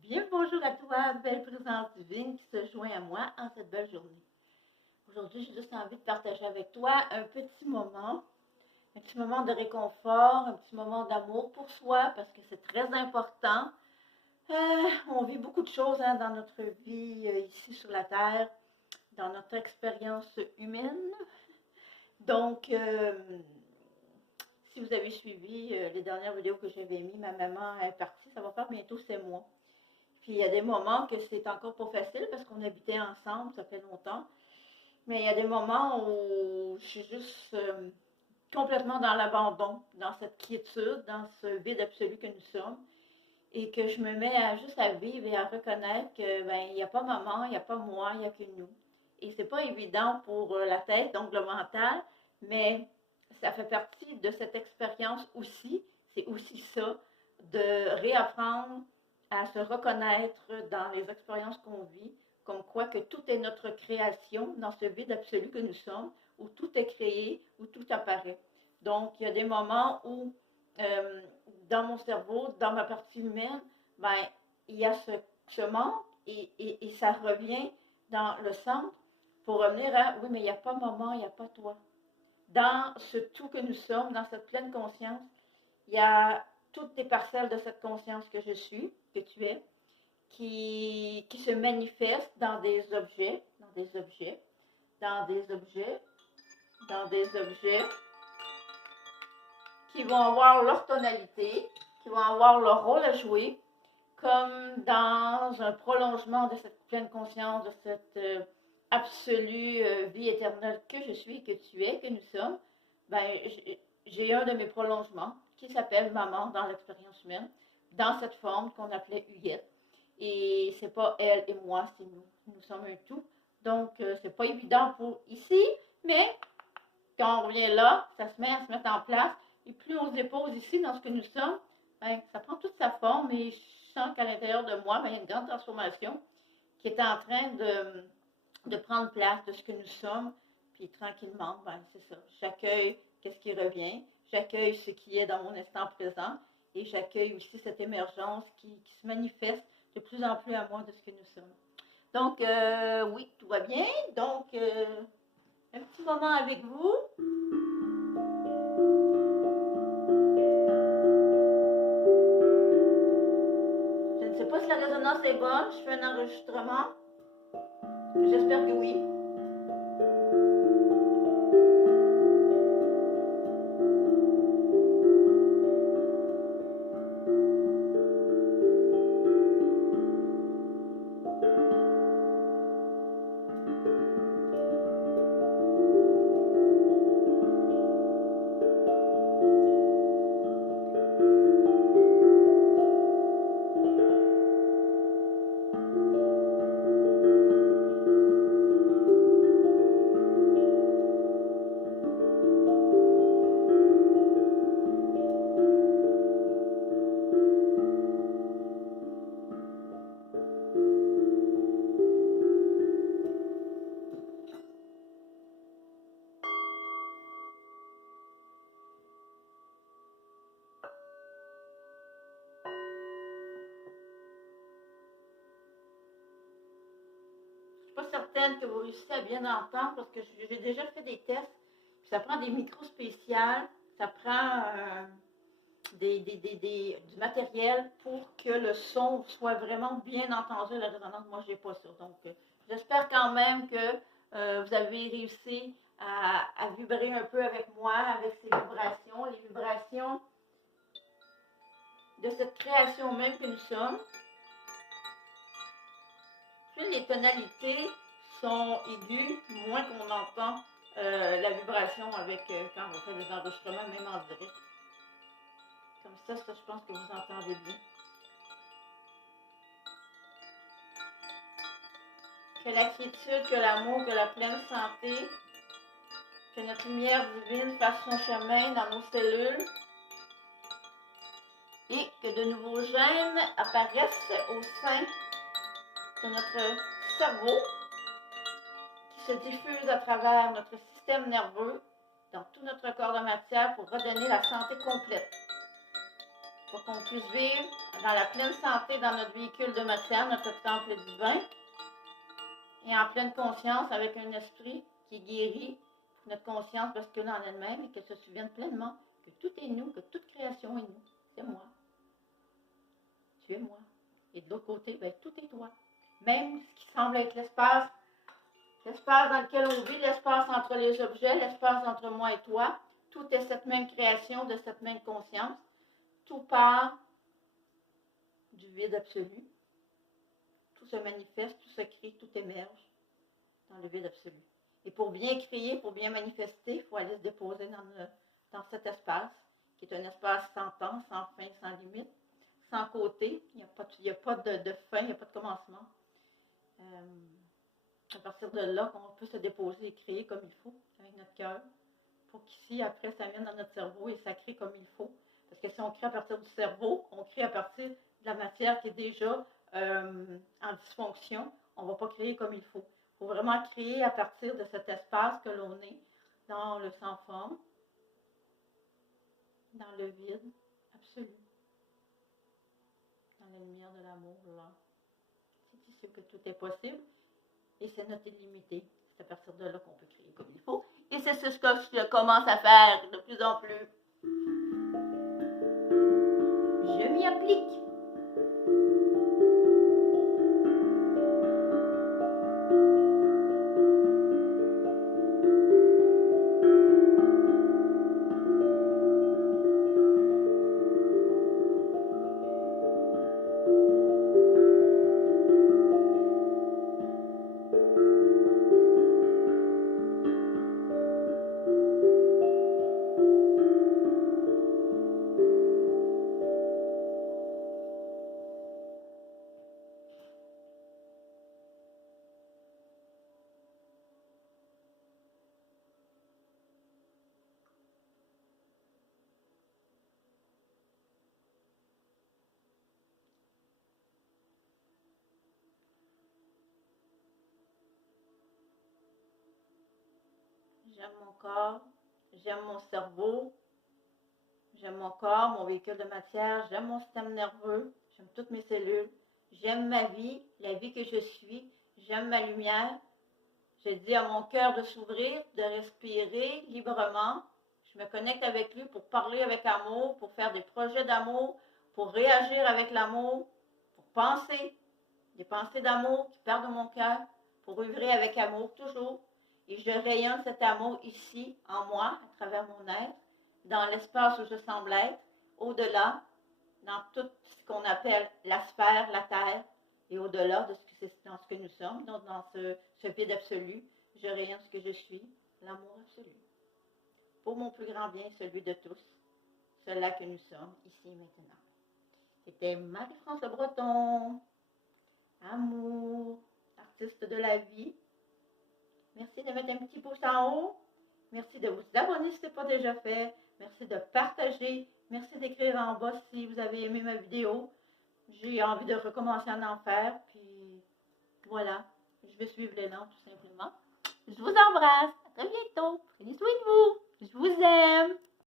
Bien bonjour à toi, belle présence divine qui se joint à moi en cette belle journée. Aujourd'hui, j'ai juste envie de partager avec toi un petit moment de réconfort, un petit moment d'amour pour soi parce que c'est très important. On vit beaucoup de choses dans notre vie ici sur la Terre, dans notre expérience humaine. Donc, si vous avez suivi les dernières vidéos que j'avais mises, ma maman est partie, ça va faire bientôt 7 mois. Puis il y a des moments que c'est encore pas facile parce qu'on habitait ensemble, ça fait longtemps. Mais il y a des moments où je suis juste complètement dans l'abandon, dans cette quiétude, dans ce vide absolu que nous sommes. Et que je me mets juste à vivre et à reconnaître que il n'y a pas maman, il n'y a pas moi, il n'y a que nous. Et c'est pas évident pour la tête, donc le mental, mais ça fait partie de cette expérience aussi. C'est aussi ça, de réapprendre à se reconnaître dans les expériences qu'on vit, comme quoi que tout est notre création dans ce vide absolu que nous sommes, où tout est créé, où tout apparaît. Donc, il y a des moments où, dans mon cerveau, dans ma partie humaine, il y a ce manque et ça revient dans le centre pour revenir à oui, mais il n'y a pas maman, il n'y a pas toi. Dans ce tout que nous sommes, dans cette pleine conscience, il y a toutes les parcelles de cette conscience que je suis, que tu es, qui se manifestent dans des objets, dans des objets, dans des objets, dans des objets, qui vont avoir leur tonalité, qui vont avoir leur rôle à jouer, comme dans un prolongement de cette pleine conscience, de cette absolue vie éternelle que je suis, que tu es, que nous sommes. J'ai un de mes prolongements qui s'appelle maman dans l'expérience humaine, dans cette forme qu'on appelait Huguette. Et c'est pas elle et moi, c'est nous. Nous sommes un tout. Donc, c'est pas évident pour ici, mais quand on revient là, ça se met à se mettre en place. Et plus on se dépose ici dans ce que nous sommes, ça prend toute sa forme et je sens qu'à l'intérieur de moi, il y a une grande transformation qui est en train de prendre place de ce que nous sommes. Puis tranquillement, c'est ça. J'accueille qu'est-ce qui revient, j'accueille ce qui est dans mon instant présent et j'accueille aussi cette émergence qui se manifeste de plus en plus à moi de ce que nous sommes. Donc, oui, tout va bien. Donc, un petit moment avec vous. Je ne sais pas si la résonance est bonne. Je fais un enregistrement. J'espère que oui. Je ne suis pas certaine que vous réussissez à bien entendre parce que j'ai déjà fait des tests. Ça prend des micros spéciaux, ça prend du matériel pour que le son soit vraiment bien entendu à la résonance. Moi, je n'ai pas ça. Donc, j'espère quand même que vous avez réussi à vibrer un peu avec moi, avec ces vibrations, les vibrations de cette création même que nous sommes. Plus les tonalités sont aiguës, moins qu'on entend la vibration avec quand on fait des enregistrements, même en direct. Comme ça, je pense que vous entendez bien. Que la quiétude, que l'amour, que la pleine santé, que notre lumière divine fasse son chemin dans nos cellules et que de nouveaux gènes apparaissent au sein de notre cerveau qui se diffuse à travers notre système nerveux dans tout notre corps de matière pour redonner la santé complète. pour qu'on puisse vivre dans la pleine santé dans notre véhicule de matière, notre temple divin, et en pleine conscience avec un esprit qui guérit notre conscience bascule en elle-même et qu'elle se souvienne pleinement que tout est nous, que toute création est nous. C'est moi. Tu es moi. Et de l'autre côté, ben, tout est toi. Même ce qui semble être l'espace dans lequel on vit, l'espace entre les objets, l'espace entre moi et toi, tout est cette même création de cette même conscience. Tout part du vide absolu. Tout se manifeste, tout se crée, tout émerge dans le vide absolu. Et pour bien créer, pour bien manifester, il faut aller se déposer dans cet espace, qui est un espace sans temps, sans fin, sans limite, sans côté. Il n'y a pas de fin, il n'y a pas de commencement. À partir de là, qu'on peut se déposer et créer comme il faut, avec notre cœur, pour qu'ici, après, ça vienne dans notre cerveau et ça crée comme il faut. Parce que si on crée à partir du cerveau, on crée à partir de la matière qui est déjà en dysfonction, on ne va pas créer comme il faut. Il faut vraiment créer à partir de cet espace que l'on est, dans le sans forme, dans le vide absolu, dans la lumière de l'amour. C'est ici que tout est possible et c'est notre illimité. C'est à partir de là qu'on peut créer comme il faut. Et c'est ce que je commence à faire de plus en plus. Je m'y applique. J'aime mon corps, j'aime mon cerveau, j'aime mon corps, mon véhicule de matière, j'aime mon système nerveux, j'aime toutes mes cellules, j'aime ma vie, la vie que je suis, j'aime ma lumière. Je dis à mon cœur de s'ouvrir, de respirer librement. Je me connecte avec lui pour parler avec amour, pour faire des projets d'amour, pour réagir avec l'amour, pour penser des pensées d'amour qui partent de mon cœur, pour œuvrer avec amour toujours. Et je rayonne cet amour ici, en moi, à travers mon être, dans l'espace où je semble être, au-delà, dans tout ce qu'on appelle la sphère, la terre, et au-delà de dans ce que nous sommes, donc dans ce vide absolu, je rayonne ce que je suis, l'amour absolu. Pour mon plus grand bien, celui de tous, cela que nous sommes, ici et maintenant. C'était Marie-France Le Breton, amour, artiste de la vie. Merci de mettre un petit pouce en haut. Merci de vous abonner si ce n'est pas déjà fait. Merci de partager. Merci d'écrire en bas si vous avez aimé ma vidéo. J'ai envie de recommencer à en faire. Puis voilà, je vais suivre l'élan tout simplement. Je vous embrasse. À très bientôt. Prenez soin de vous. Je vous aime.